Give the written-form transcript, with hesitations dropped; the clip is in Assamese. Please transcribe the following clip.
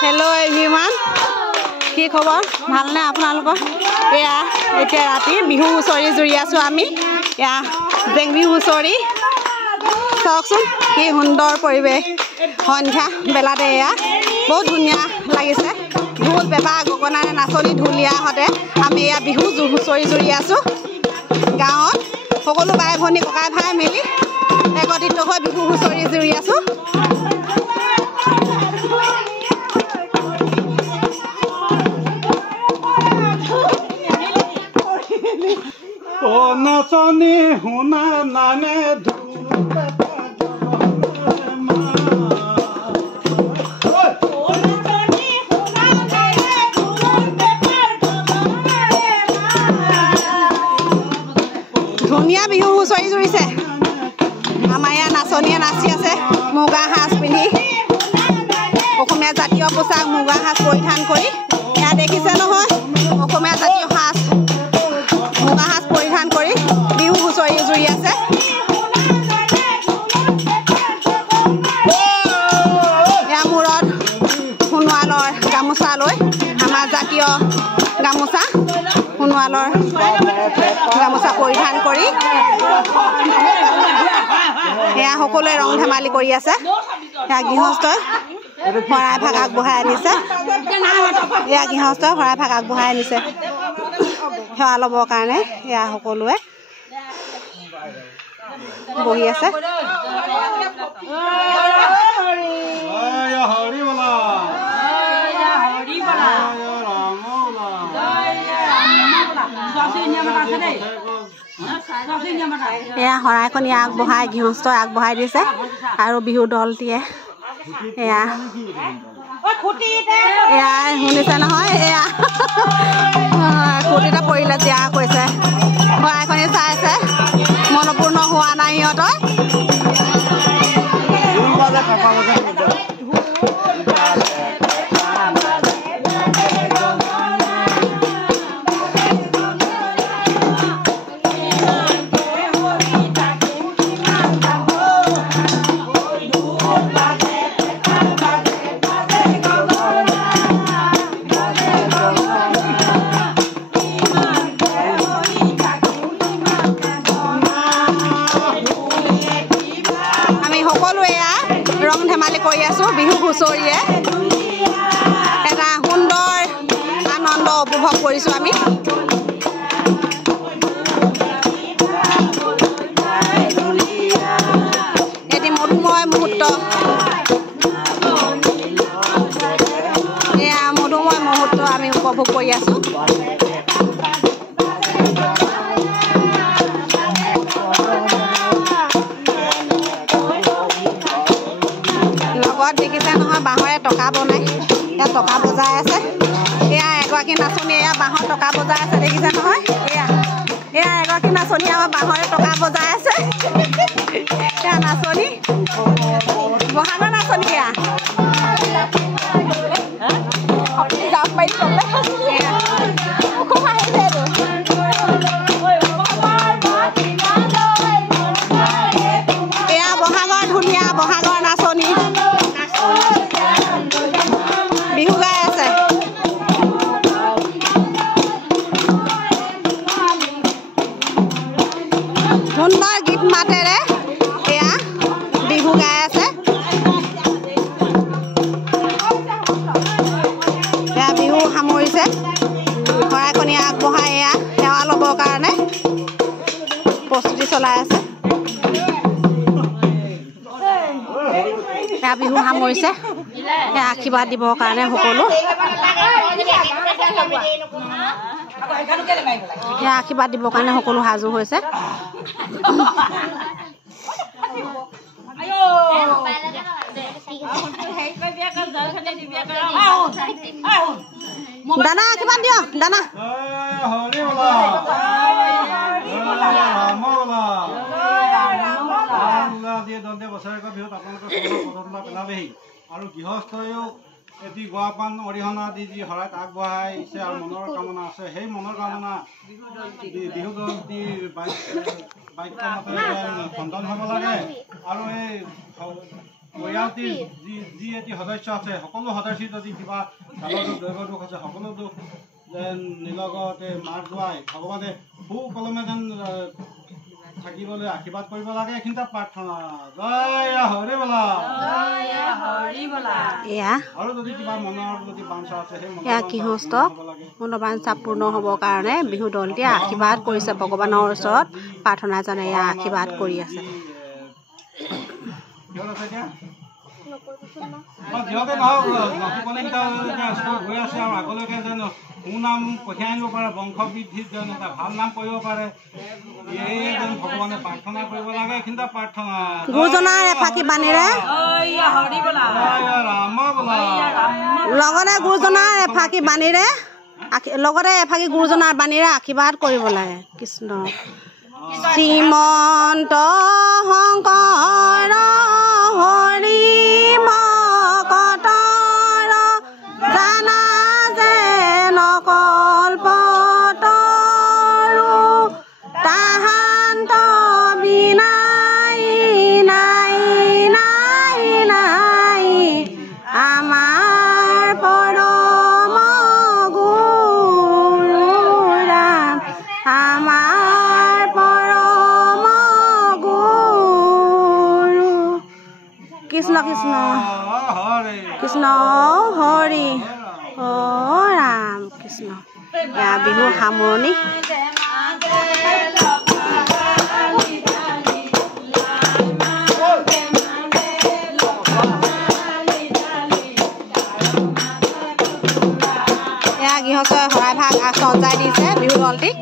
Hello everyone. কি খবৰ ভালনে আপোনালোকৰ এয়া এতিয়া ৰাতি বিহু হুঁচৰি জুৰি আছো আমি এয়া জেং বিহু হুঁচৰি চাওকচোন কি সুন্দৰ পৰিৱেশ সন্ধ্যা বেলাতে এয়া বহুত ধুনীয়া লাগিছে ঢোল পেপা গগনাৰে নাচনি ঢুলীয়াহঁতে আমি এয়া বিহু হুঁচৰি জুৰি আছো গাঁৱত সকলো বাই ভনী ককাই ভাই মিলি একত্ৰিত হৈ বিহু হুঁচৰি জুৰি আছো Oh, naçani huna nane ধুনীয়া বিহু হুঁচৰি জুৰিছে আমাৰ ইয়াৰ নাচনীয়ে নাচি আছে মুগা সাজ পিন্ধি অসমীয়া জাতীয় পোছাক মুগা সাজ পৰিধান কৰি এয়া দেখিছে নহয় অসমীয়া জাতীয় সাজ মুগা সাজ পৰিধান কৰি বিহু হুঁচৰি জুৰি আছে এয়া মূৰত সোণোৱালৰ গামোচা লৈ আমাৰ জাতীয় গামোচা সোণোৱালৰ গামোচা পৰিধান কৰি এয়া সকলোৱে ৰং ধেমালি কৰি আছে এয়া গৃহস্থই শৰাই ভাগ আগবঢ়াই আনিছে এয়া গৃহস্থই শৰাই ভাগ আগবঢ়াই আনিছে সেৱা ল'বৰ কাৰণে এয়া সকলোৱে বহি আছে এয়া শৰাইখন ইয়াক আগবঢ়াই গৃহস্থই আগবঢ়াই দিছে আৰু বিহু দলটিয়ে এয়া এয়া শুনিছে নহয় এয়া খুঁটিতে পৰিলে দিয়া কৈছে শৰাইখনি চাইছে মনপূৰ্ণ হোৱা নাই সিহঁতৰ ৰং ধেমালি কৰি আছো বিহু হুঁচৰিয়ে এটা সুন্দৰ আনন্দ উপভোগ কৰিছো আমি এটি মধুময় মুহূৰ্ত এয়া মধুময় মুহূৰ্ত আমি উপভোগ কৰি আছো দেখিছে নহয় বাঁহৰে টকা বনাই এয়া টকা বজাই আছে এয়া এগৰাকী নাচনী এয়া বাঁহৰ টকা বজাই আছে দেখিছে নহয় এয়া এগৰাকী নাচনী আমাৰ বাঁহৰে টকা বজাই আছে এয়া নাচনী বহাগৰ নাচনী এয়া জাপ মাৰি চলে খুব আহিছে এয়া বহাগৰ ধুনীয়া বহাগৰ নাচনী বিহু গাই আছে সুন্দৰ গীত মাতেৰে এয়া বিহু গাই আছে এয়া বিহু সামৰিছে শৰাইখনি আগবঢ়াই এয়া সেৱা ল'বৰ কাৰণে প্ৰস্তুতি চলাই আছে এয়া বিহু সামৰিছে এয়া আশীৰ্বাদ দিবৰ কাৰণে সকলো এয়া আশীৰ্বাদ দিবৰ কাৰণে সকলো সাজু হৈছে দানা আশীৰ্বাদ দিয় দানা আৰু গৃহস্থয়ো এটি গোৱাপান অৰিহণা দি যি শৰাইত আগবঢ়াইছে আৰু মনৰ কামনা আছে সেই মনৰ কামনা বিহু দলটিৰ বাক্য মতে সন্তান হ'ব লাগে আৰু এই পৰিয়ালটিৰ যি এটি সদস্য আছে সকলো সদস্য যদি কিবা কালৰ দুখ দৈৱ দুখ আছে সকলো দুখ যেন নিলগতে মাৰ ধুৱাই ভগৱানে সুকলমে যেন থাকিবলৈ আশীৰ্বাদ কৰিব লাগে এইখিনিতে প্ৰাৰ্থনা জয় হৰি বলা আৰু যদি কিবা মনৰ যদি বাঞ্ছা আছে সেই গৃহস্থ মনোবাঞ্ছা পূৰ্ণ হ'বৰ কাৰণে বিহু দলটিয়ে আশীৰ্বাদ কৰিছে ভগৱানৰ ওচৰত প্ৰাৰ্থনা জনাই এয়া আশীৰ্বাদ কৰি আছে যিহতে নহওক নতুকনিকেইটা গৈ আছে আৰু আগলৈকে যেন সুনাম কঢ়িয়াই আনিব পাৰে বংশ বৃদ্ধিত যেন এটা ভাল নাম কৰিব পাৰে এই যেন ভগৱানে প্ৰাৰ্থনা কৰিব লাগে এইখিনিতে প্ৰাৰ্থনা গুৰুজনাৰ এফাকি বাণীৰে লগতে গুৰুজনাৰ এফাকি বাণীৰে আশীৰ্বাদ কৰিব লাগে কৃষ্ণ শ্ৰীমন্ত শংকৰ হৰি মকতৰ জানা যে নকল্পতৰু তাহান্ত বিনাই নাই নাই নাই আমাৰ পৰম গুৰু ৰাম আমাৰ পৰম গুৰু কৃষ্ণ কৃষ্ণ কৃষ্ণ হৰি অ ৰাম কৃষ্ণ এয়া বিহু সামৰণি এয়া গৃহস্থই শৰাই ভাগ সজাই দিছে বিহু দলটিক